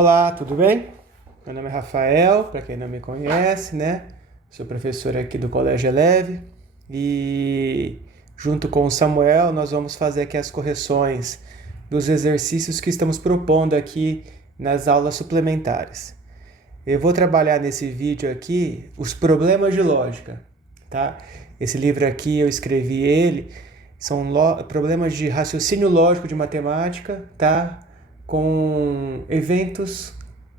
Olá, tudo bem? Meu nome é Rafael, para quem não me conhece, né? Sou professor aqui do Colégio Eleve e junto com o Samuel nós vamos fazer aqui as correções dos exercícios que estamos propondo aqui nas aulas suplementares. Eu vou trabalhar nesse vídeo aqui os problemas de lógica, tá? Esse livro aqui eu escrevi ele, são problemas de raciocínio lógico de matemática, tá? Com eventos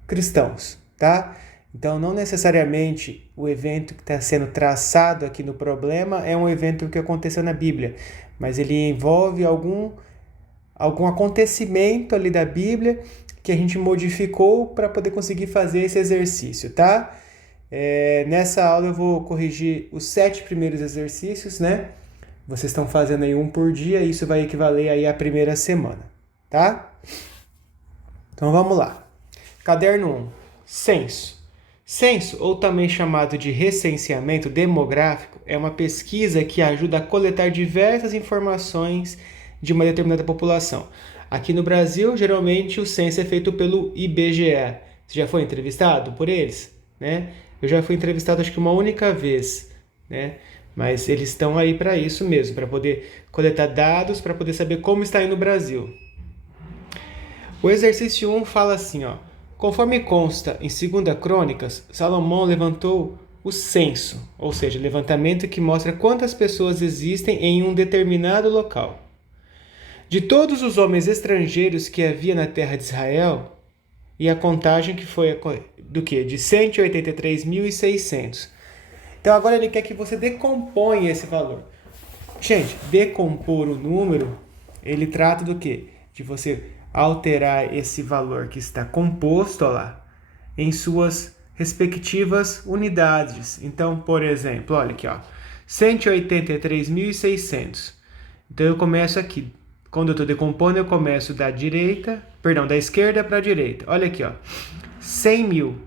cristãos, tá? Então, não necessariamente o evento que está sendo traçado aqui no problema é um evento que aconteceu na Bíblia, mas ele envolve algum acontecimento ali da Bíblia que a gente modificou para poder conseguir fazer esse exercício, tá? Nessa aula eu vou corrigir os 7 primeiros exercícios, né? Vocês estão fazendo aí um por dia, isso vai equivaler aí à primeira semana, tá? Então vamos lá. Caderno 1. Censo. Censo, ou também chamado de recenseamento demográfico, é uma pesquisa que ajuda a coletar diversas informações de uma determinada população. Aqui no Brasil, geralmente o censo é feito pelo IBGE. Você já foi entrevistado por eles, né? Eu já fui entrevistado acho que uma única vez, né? Mas eles estão aí para isso mesmo, para poder coletar dados, para poder saber como está aí no Brasil. O exercício 1 fala assim, ó. Conforme consta em 2 Crônicas, Salomão levantou o censo, ou seja, levantamento que mostra quantas pessoas existem em um determinado local. De todos os homens estrangeiros que havia na terra de Israel, e a contagem que foi do quê? De 183.600. Então agora ele quer que você decomponha esse valor. Gente, decompor o número, ele trata do quê? De você alterar esse valor que está composto lá em suas respectivas unidades. Então, por exemplo, olha aqui, ó, 183.600. Então eu começo aqui. Quando eu estou decompondo, eu começo da esquerda para a direita. Olha aqui, ó, 100 mil.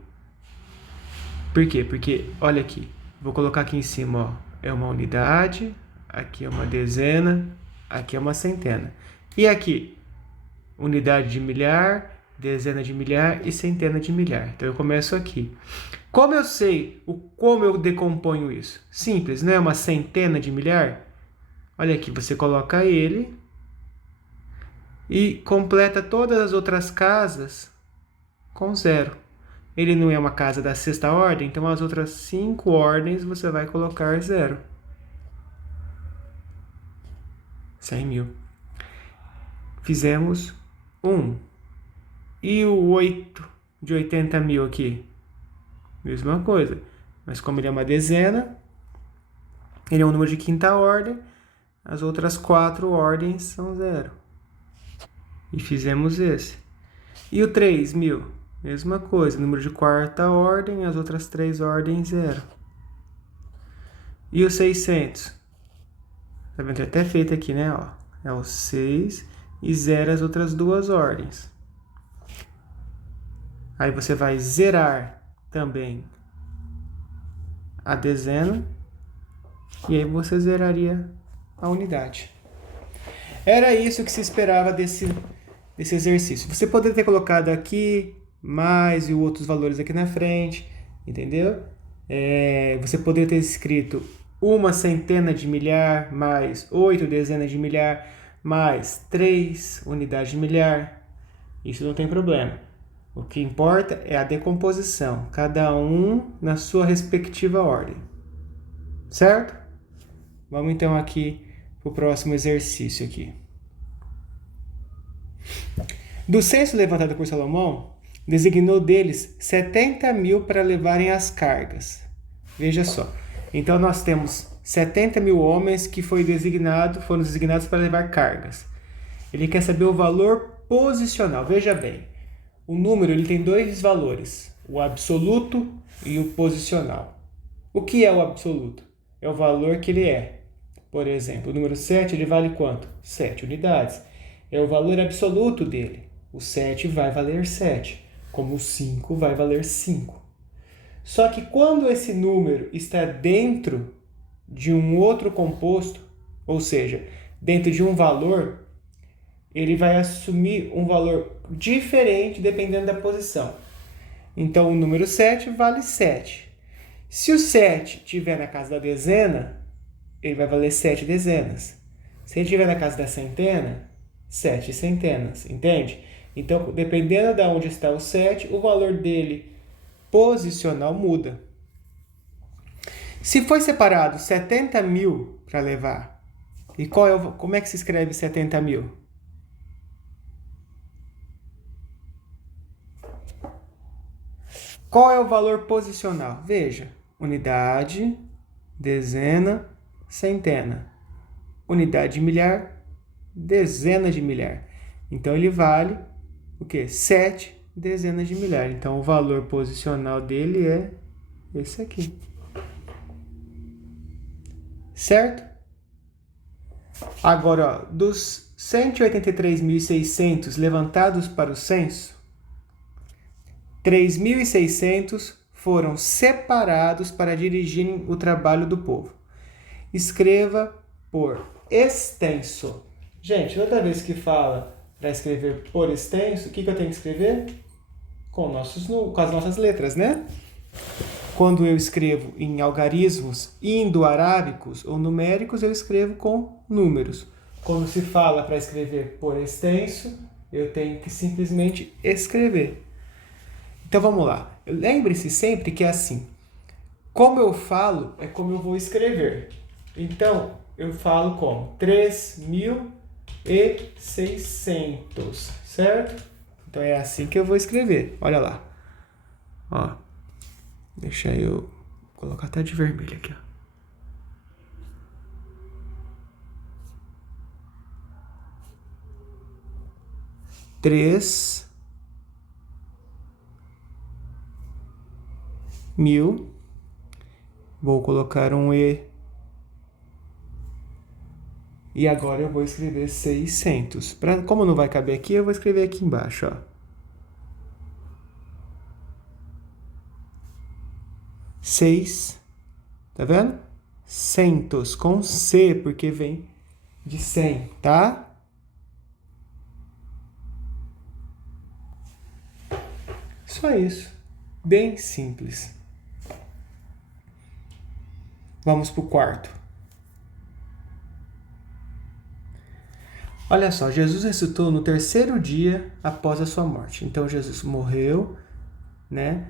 Por quê? Porque, olha aqui, vou colocar aqui em cima, ó, é uma unidade, aqui é uma dezena, aqui é uma centena. E aqui, unidade de milhar, dezena de milhar e centena de milhar. Então eu começo aqui. Como eu sei como eu decomponho isso? Simples, não é uma centena de milhar? Olha aqui, você coloca ele e completa todas as outras casas com zero. Ele não é uma casa da sexta ordem, então as outras 5 ordens você vai colocar zero. 100 mil. Fizemos 1. E o 8 de 80 mil aqui? Mesma coisa. Mas como ele é uma dezena, ele é um número de quinta ordem, as outras 4 ordens são zero. E fizemos esse. E o 3 mil? Mesma coisa, número de quarta ordem, as outras 3 ordens zero. E o 600? Tá vendo? Tem até feito aqui, né? Ó, é o 6 e 0 as outras 2 ordens. Aí você vai zerar também a dezena e aí você zeraria a unidade. Era isso que se esperava desse exercício. Você poderia ter colocado aqui mais e outros valores aqui na frente, entendeu? Você poderia ter escrito uma centena de milhar mais 8 dezenas de milhar mais 3 unidades de milhar. Isso não tem problema. O que importa é a decomposição, cada um na sua respectiva ordem. Certo? Vamos então aqui para o próximo exercício aqui. Do censo levantado por Salomão, designou deles 70 mil para levarem as cargas. Veja só. Então nós temos 70 mil homens que foram designados para levar cargas. Ele quer saber o valor posicional. Veja bem. O número ele tem 2 valores, o absoluto e o posicional. O que é o absoluto? É o valor que ele é. Por exemplo, o número 7 ele vale quanto? 7 unidades. É o valor absoluto dele. O 7 vai valer 7, como o 5 vai valer 5. Só que quando esse número está dentro de um outro composto, ou seja, dentro de um valor, ele vai assumir um valor diferente dependendo da posição. Então, o número 7 vale 7. Se o 7 estiver na casa da dezena, ele vai valer 7 dezenas. Se ele estiver na casa da centena, 7 centenas, entende? Então, dependendo de onde está o 7, o valor dele posicional muda. Se foi separado 70 mil para levar, e como é que se escreve 70 mil? Qual é o valor posicional? Veja, unidade, dezena, centena. Unidade de milhar, dezena de milhar. Então, ele vale o quê? 7 dezenas de milhar. Então, o valor posicional dele é esse aqui. Certo? Agora, ó, dos 183.600 levantados para o censo, 3.600 foram separados para dirigirem o trabalho do povo. Escreva por extenso. Gente, toda vez que fala para escrever por extenso, o que eu tenho que escrever? Com as nossas letras, né? Quando eu escrevo em algarismos indo-arábicos ou numéricos, eu escrevo com números. Quando se fala para escrever por extenso, eu tenho que simplesmente escrever. Então vamos lá. Lembre-se sempre que é assim. Como eu falo, é como eu vou escrever. Então, eu falo como 3.600, certo? Então é assim que eu vou escrever. Olha lá. Ó. Deixa eu colocar até de vermelho aqui, ó. Três mil. Vou colocar um E. E agora eu vou escrever 600. Como não vai caber aqui, eu vou escrever aqui embaixo, ó. 6, tá vendo? Centos, com C, porque vem de 100, tá? Só isso. Bem simples. Vamos pro quarto. Olha só, Jesus ressuscitou no terceiro dia após a sua morte. Então, Jesus morreu, né?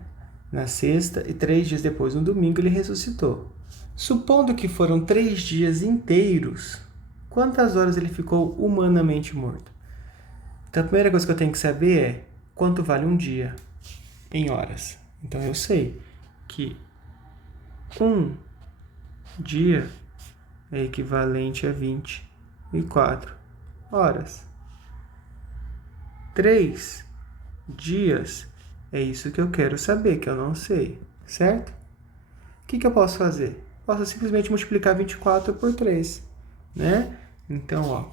Na sexta, e 3 dias depois, no domingo, ele ressuscitou. Supondo que foram 3 dias inteiros, quantas horas ele ficou humanamente morto? Então, a primeira coisa que eu tenho que saber é quanto vale um dia em horas. Então, eu sei que um dia é equivalente a 24 horas. 3 dias é isso que eu quero saber, que eu não sei, certo? O que eu posso fazer? Posso simplesmente multiplicar 24 por 3, né? Então, ó,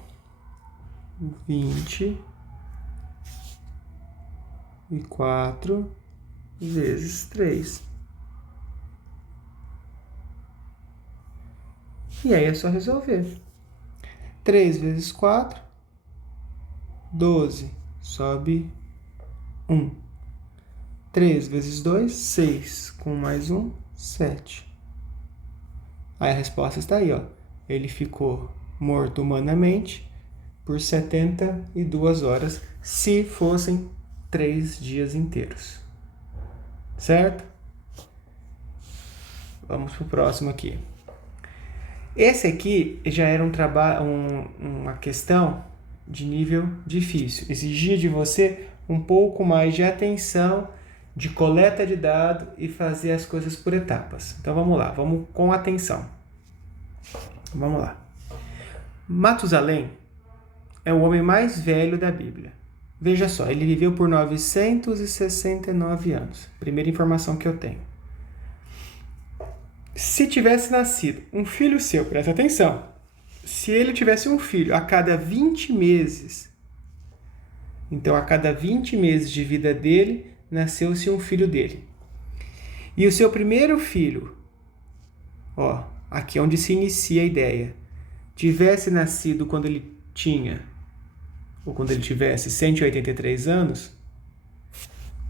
24 vezes 3. E aí é só resolver. 3 vezes 4, 12, sobe 1. 3 vezes 2, 6. Com mais 1, 7. Aí a resposta está aí, ó. Ele ficou morto humanamente por 72 horas, se fossem 3 dias inteiros. Certo? Vamos pro próximo aqui. Esse aqui já era uma questão de nível difícil. Exigia de você um pouco mais de atenção, de coleta de dados e fazer as coisas por etapas. Então vamos lá, vamos com atenção. Vamos lá. Matusalém é o homem mais velho da Bíblia. Veja só, ele viveu por 969 anos. Primeira informação que eu tenho. Se tivesse nascido um filho seu, presta atenção, se ele tivesse um filho a cada 20 meses, então a cada 20 meses de vida dele, nasceu-se um filho dele. E o seu primeiro filho, ó, aqui é onde se inicia a ideia, tivesse nascido quando ele tinha ou quando ele tivesse 183 anos,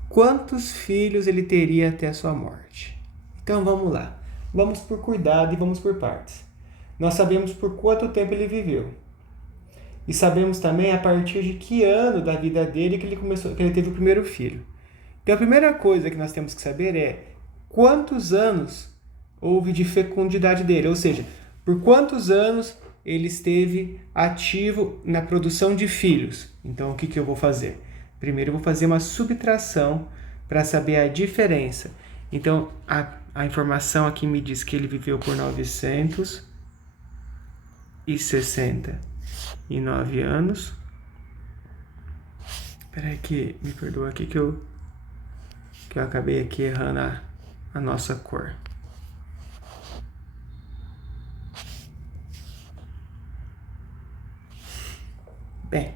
quantos filhos ele teria até a sua morte? Então vamos lá. Vamos por cuidado e vamos por partes. Nós sabemos por quanto tempo ele viveu. E sabemos também a partir de que ano da vida dele que ele teve o primeiro filho. Então a primeira coisa que nós temos que saber é quantos anos houve de fecundidade dele, ou seja, por quantos anos ele esteve ativo na produção de filhos. Então o que eu vou fazer? Primeiro eu vou fazer uma subtração para saber a diferença. Então a informação aqui me diz que ele viveu por 969 anos. Espera aí que me perdoa aqui que eu acabei aqui errando a nossa cor. Bem,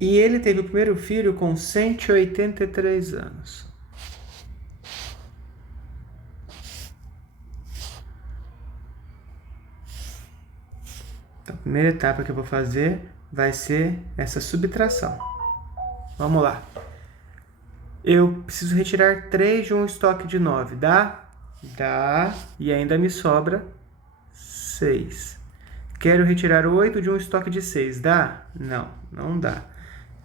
e ele teve o primeiro filho com 183 anos. Então, a primeira etapa que eu vou fazer vai ser essa subtração. Vamos lá. Eu preciso retirar 3 de um estoque de 9. Dá? Dá. E ainda me sobra 6. Quero retirar 8 de um estoque de 6. Dá? Não, não dá.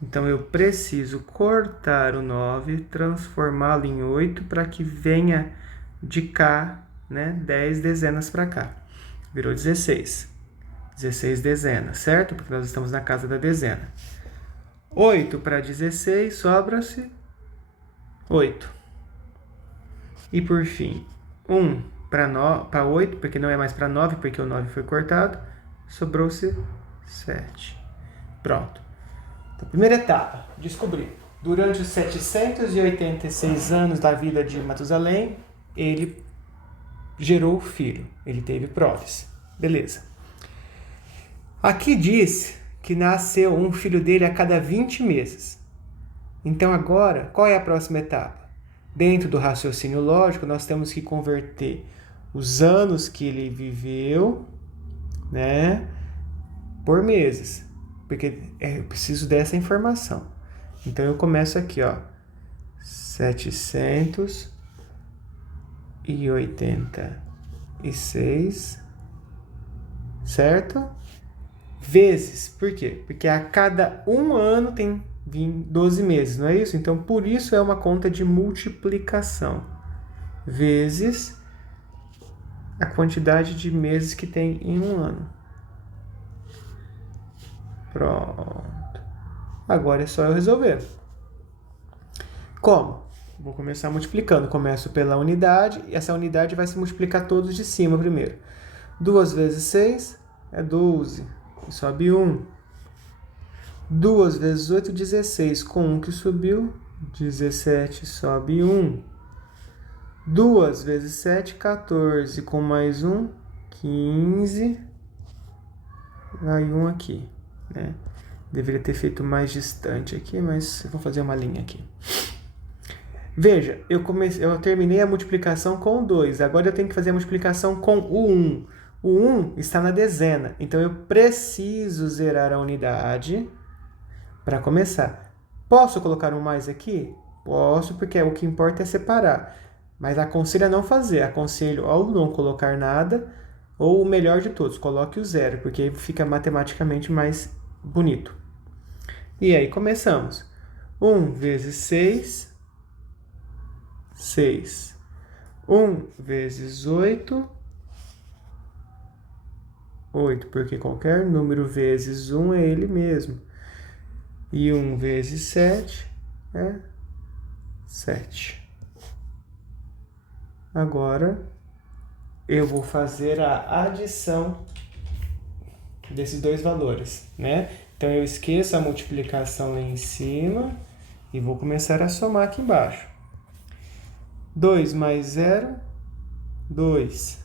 Então, eu preciso cortar o 9, transformá-lo em 8 para que venha de cá, né, 10 dezenas para cá. Virou 16. 16 dezenas, certo? Porque nós estamos na casa da dezena. 8 para 16, sobra-se 8. E por fim, 1 para 8, porque não é mais para 9, porque o 9 foi cortado, sobrou-se 7. Pronto. Então, primeira etapa, descobrir. Durante os 786 anos da vida de Matusalém, ele gerou filho, ele teve proves. Beleza. Aqui diz que nasceu um filho dele a cada 20 meses. Então agora, qual é a próxima etapa? Dentro do raciocínio lógico, nós temos que converter os anos que ele viveu, né, por meses. Porque eu preciso dessa informação. Então eu começo aqui, ó, 786, certo? Vezes, por quê? Porque a cada um ano tem 12 meses, não é isso? Então, por isso é uma conta de multiplicação. Vezes a quantidade de meses que tem em um ano. Pronto. Agora é só eu resolver. Como? Vou começar multiplicando. Começo pela unidade, e essa unidade vai se multiplicar todos de cima primeiro. 2 vezes 6 é 12. E sobe 1. 2 vezes 8, 16. Com 1 que subiu, 17, sobe 1. 2 vezes 7, 14. Com mais 1, 15. Vai 1 aqui, né? Deveria ter feito mais distante aqui, mas eu vou fazer uma linha aqui. Veja, eu terminei a multiplicação com o 2. Agora eu tenho que fazer a multiplicação com o 1. O 1 está na dezena, então eu preciso zerar a unidade para começar. Posso colocar um mais aqui? Posso, porque o que importa é separar. Mas aconselho a não fazer. Aconselho ou não colocar nada, ou o melhor de todos, coloque o 0, porque aí fica matematicamente mais bonito. E aí começamos. 1 vezes 6, 6. 1 vezes 8, 8, porque qualquer número vezes 1 é ele mesmo. E 1 vezes 7 é 7. Agora, eu vou fazer a adição desses dois valores, né? Então, eu esqueço a multiplicação lá em cima e vou começar a somar aqui embaixo. 2 mais 0, 2.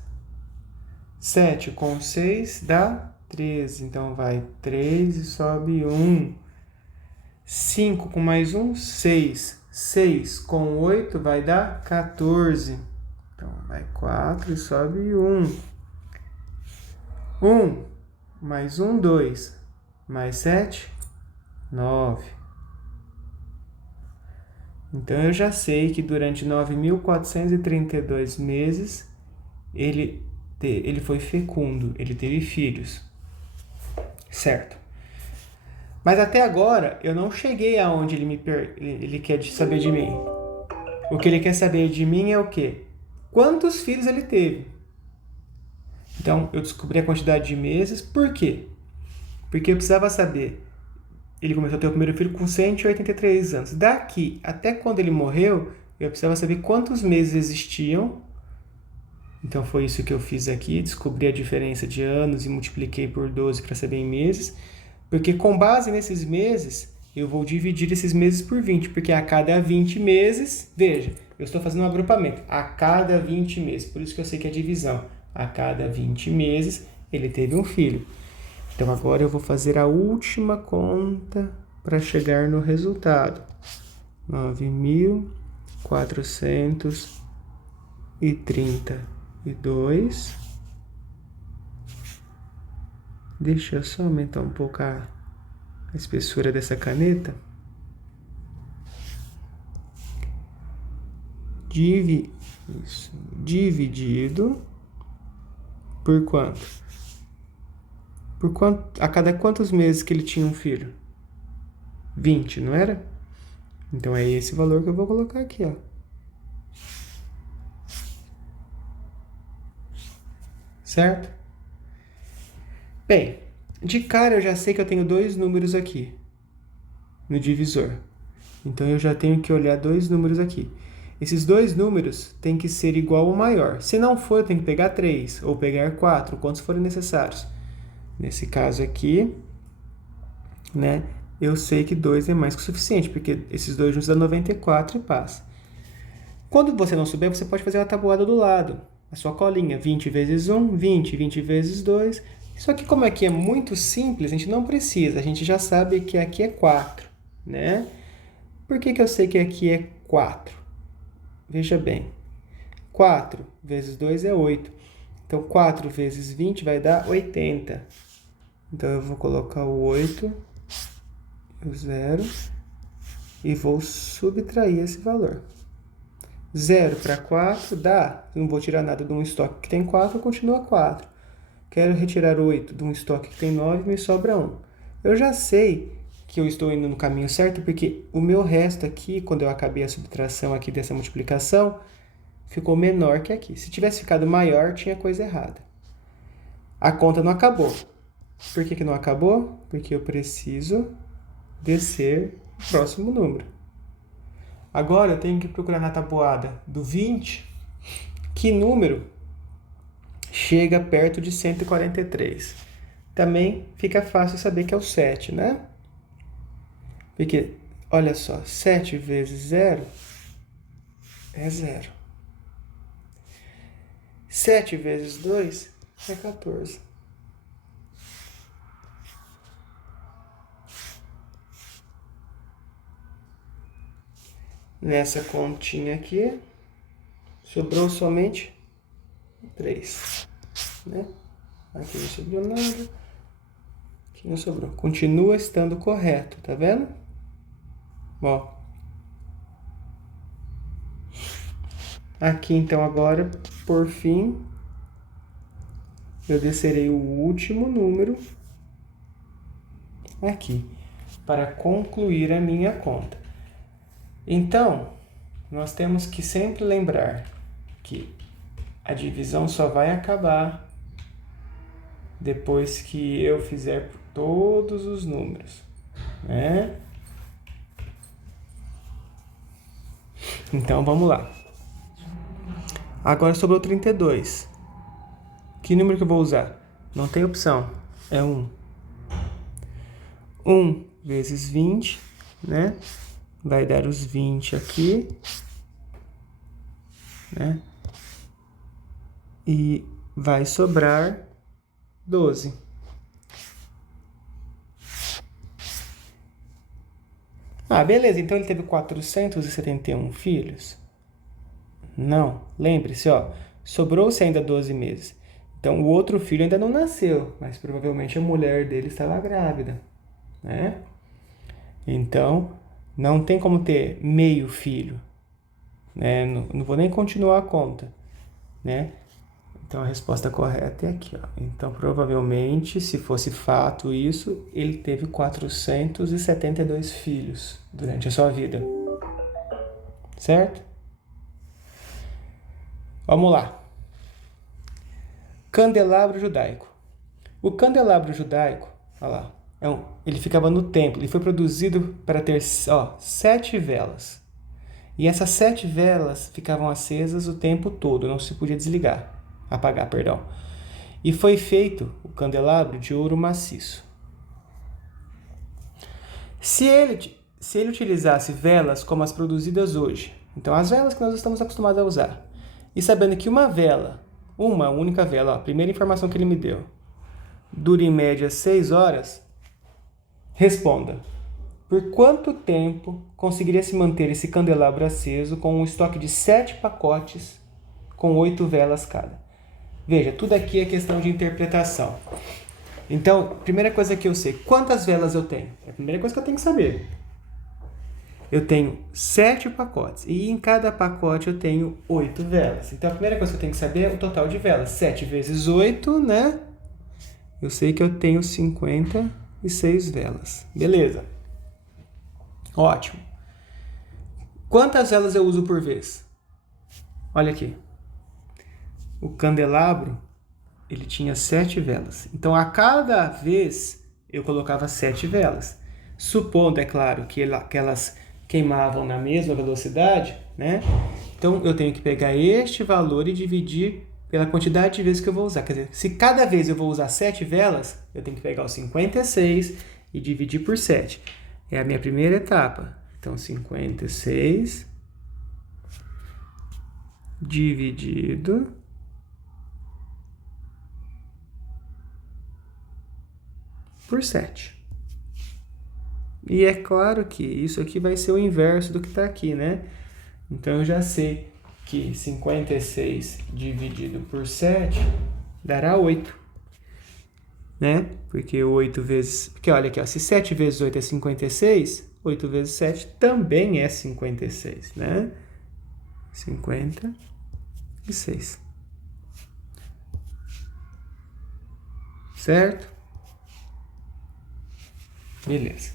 7 com 6 dá 13. Então, vai 3 e sobe 1. 5 com mais 1, 6. 6 com 8 vai dar 14. Então, vai 4 e sobe 1. 1 mais 1, 2. Mais 7, 9. Então, eu já sei que durante 9.432 meses, ele foi fecundo, ele teve filhos. Certo. Mas até agora, eu não cheguei aonde ele quer saber de mim. O que ele quer saber de mim é o quê? Quantos filhos ele teve? Então, eu descobri a quantidade de meses. Por quê? Porque eu precisava saber. Ele começou a ter o primeiro filho com 183 anos. Daqui até quando ele morreu, eu precisava saber quantos meses existiam. Então, foi isso que eu fiz aqui. Descobri a diferença de anos e multipliquei por 12 para saber em meses. Porque com base nesses meses, eu vou dividir esses meses por 20. Porque a cada 20 meses, veja, eu estou fazendo um agrupamento. A cada 20 meses. Por isso que eu sei que é divisão. A cada 20 meses, ele teve um filho. Então, agora eu vou fazer a última conta para chegar no resultado. 9.432. Deixa eu só aumentar um pouco a espessura dessa caneta. Dividido por quanto? A cada quantos meses que ele tinha um filho? 20, não era? Então, é esse valor que eu vou colocar aqui, ó. Certo? Bem, de cara eu já sei que eu tenho dois números aqui no divisor. Então, eu já tenho que olhar dois números aqui. Esses dois números têm que ser igual ou maior. Se não for, eu tenho que pegar 3 ou pegar 4, quantos forem necessários. Nesse caso aqui, né, eu sei que 2 é mais que o suficiente, porque esses dois juntos dá 94 e passa. Quando você não souber, você pode fazer uma tabuada do lado. A sua colinha, 20 vezes 1, 20, 20 vezes 2. Só que como aqui é muito simples, a gente não precisa. A gente já sabe que aqui é 4, né? Por que eu sei que aqui é 4? Veja bem. 4 vezes 2 é 8. Então, 4 vezes 20 vai dar 80. Então, eu vou colocar o 8, o 0, e vou subtrair esse valor. 0 para 4 dá, não vou tirar nada de um estoque que tem 4, continua 4. Quero retirar 8 de um estoque que tem 9, me sobra 1. Eu já sei que eu estou indo no caminho certo, porque o meu resto aqui, quando eu acabei a subtração aqui dessa multiplicação, ficou menor que aqui. Se tivesse ficado maior, tinha coisa errada. A conta não acabou. Por que não acabou? Porque eu preciso descer o próximo número. Agora eu tenho que procurar na tabuada do 20 que número chega perto de 143. Também fica fácil saber que é o 7, né? Porque, olha só, 7 vezes 0 é 0. 7 vezes 2 é 14. Nessa continha aqui, sobrou somente 3. Né? Aqui não sobrou nada. Aqui não sobrou. Continua estando correto, tá vendo? Ó. Aqui, então, agora, por fim, eu descerei o último número aqui, para concluir a minha conta. Então, nós temos que sempre lembrar que a divisão só vai acabar depois que eu fizer todos os números, né? Então, vamos lá. Agora sobrou 32. Que número que eu vou usar? Não tem opção. É 1. 1 vezes 20, né? Vai dar os 20 aqui, né? E vai sobrar 12. Ah, beleza. Então ele teve 471 filhos? Não. Lembre-se, ó. Sobrou-se ainda 12 meses. Então o outro filho ainda não nasceu, mas provavelmente a mulher dele estava grávida, né? Então, não tem como ter meio filho, né? Não vou nem continuar a conta, né? Então, a resposta correta é aqui, ó. Então, provavelmente, se fosse fato isso, ele teve 472 filhos durante a sua vida. Certo? Vamos lá. Candelabro judaico. O candelabro judaico, olha lá, ele ficava no templo. Ele foi produzido para ter 7 velas. E essas 7 velas ficavam acesas o tempo todo, não se podia apagar, perdão. E foi feito o candelabro de ouro maciço. Se ele utilizasse velas como as produzidas hoje, então as velas que nós estamos acostumados a usar, e sabendo que uma única vela, a primeira informação que ele me deu, dura em média 6 horas, responda. Por quanto tempo conseguiria se manter esse candelabro aceso com um estoque de 7 pacotes com 8 velas cada? Veja, tudo aqui é questão de interpretação. Então, primeira coisa que eu sei, quantas velas eu tenho? É a primeira coisa que eu tenho que saber. Eu tenho 7 pacotes e em cada pacote eu tenho 8 velas. Então, a primeira coisa que eu tenho que saber é o total de velas. 7 vezes 8, né? Eu sei que eu tenho 56 velas. Beleza. Ótimo. Quantas velas eu uso por vez? Olha aqui. O candelabro, ele tinha 7 velas. Então, a cada vez, eu colocava 7 velas. Supondo, é claro, que elas queimavam na mesma velocidade, né? Então, eu tenho que pegar este valor e dividir pela quantidade de vezes que eu vou usar. Quer dizer, se cada vez eu vou usar 7 velas, eu tenho que pegar os 56 e dividir por 7. É a minha primeira etapa. Então, 56 dividido por 7. E é claro que isso aqui vai ser o inverso do que está aqui, né? Então, eu já sei que 56 dividido por 7 dará 8. Né? Porque 8 vezes... Porque olha aqui, ó, se 7 vezes 8 é 56, 8 vezes 7 também é 56, né? 56. Certo? Beleza.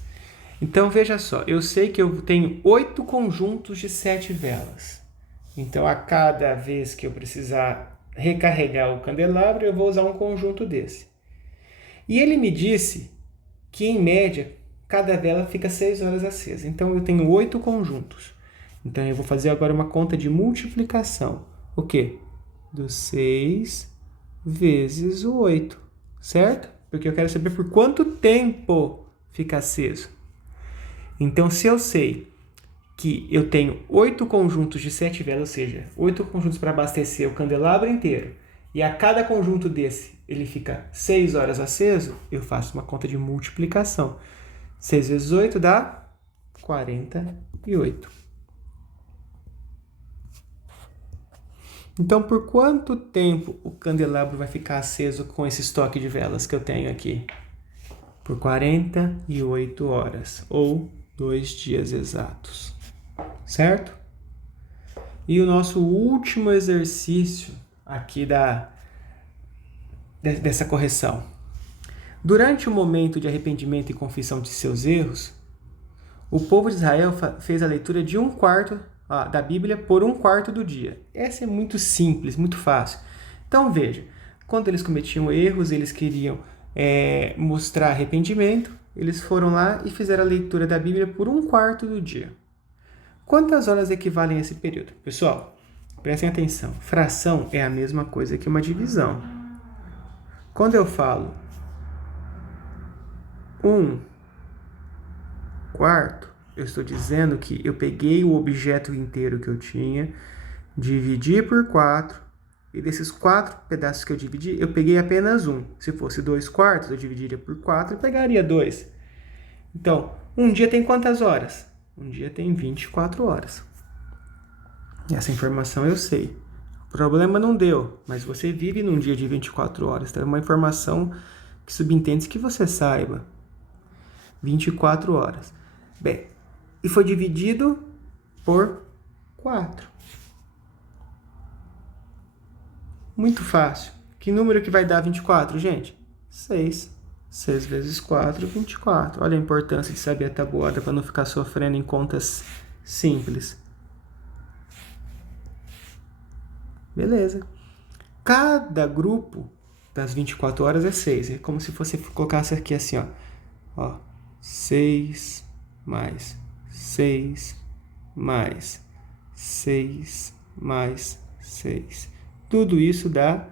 Então, veja só, eu sei que eu tenho 8 conjuntos de 7 velas. Então, a cada vez que eu precisar recarregar o candelabro, eu vou usar um conjunto desse. E ele me disse que, em média, cada vela fica 6 horas acesa. Então, eu tenho 8 conjuntos. Então, eu vou fazer agora uma conta de multiplicação. O quê? Do 6 vezes o 8, certo? Porque eu quero saber por quanto tempo fica aceso. Então, se eu sei que eu tenho 8 conjuntos de 7 velas, ou seja, 8 conjuntos para abastecer o candelabro inteiro, e a cada conjunto desse ele fica 6 horas aceso, eu faço uma conta de multiplicação. 6 vezes 8 dá 48. Então, por quanto tempo o candelabro vai ficar aceso com esse estoque de velas que eu tenho aqui? Por 48 horas, ou 2 dias exatos, certo? E o nosso último exercício aqui dessa correção. Durante o momento de arrependimento e confissão de seus erros, o povo de Israel fez a leitura de 1/4 da Bíblia por 1/4 do dia. Essa é muito simples, muito fácil. Então, veja, quando eles cometiam erros, eles queriam mostrar arrependimento, eles foram lá e fizeram a leitura da Bíblia por 1/4 do dia. Quantas horas equivalem a esse período? Pessoal, prestem atenção. Fração é a mesma coisa que uma divisão. Quando eu falo 1/4, eu estou dizendo que eu peguei o objeto inteiro que eu tinha, dividi por 4, e desses 4 pedaços que eu dividi, eu peguei apenas um. Se fosse 2/4, eu dividiria por 4 e pegaria 2. Então, um dia tem quantas horas? Um dia tem 24 horas. Essa informação eu sei. O problema não deu, mas você vive num dia de 24 horas. Então, é uma informação que subentende que você saiba. 24 horas. Bem, e foi dividido por 4. Muito fácil. Que número que vai dar 24, gente? 6. 6 vezes 4, 24. Olha a importância de saber a tabuada para não ficar sofrendo em contas simples. Beleza. Cada grupo das 24 horas é 6. É como se você colocasse aqui assim, ó. 6 mais 6 mais 6 mais 6. Tudo isso dá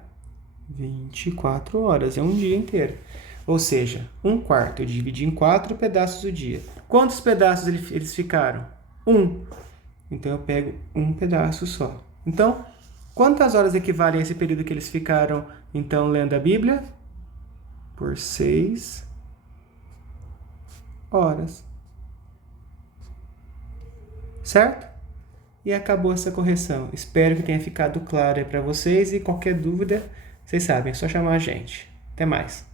24 horas. É um dia inteiro. Ou seja, 1/4 eu dividi em 4 pedaços o dia. Quantos pedaços eles ficaram? 1. Então eu pego um pedaço só. Então, quantas horas equivalem a esse período que eles ficaram, então, lendo a Bíblia? Por 6 horas. Certo? E acabou essa correção. Espero que tenha ficado claro aí para vocês e qualquer dúvida, vocês sabem, é só chamar a gente. Até mais.